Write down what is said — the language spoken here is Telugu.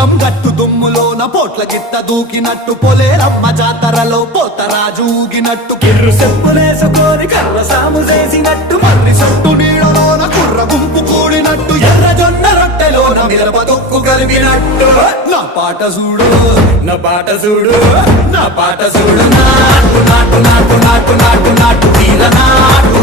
పొలం గట్టు దుమ్ములోన పోట్ల గిట్ట దూకినట్టు పొలేరమ్మ జాతరలో పోతరాజు ఊగినట్టు కిర్రు చెప్పులేసుకొని కర్ర సాము చేసినట్టు మర్రి సొట్టు నీడలోన కుర్ర గుంపు కూడినట్టు ఎర్ర జొన్న రొట్టెలోన మిరప తొక్కు కలిపినట్టు నా పాట చూడు నా పాట చూడు నా పాట చూడు నాటు నాటు నాటు నాటు నాటు నాటు తీర నాటు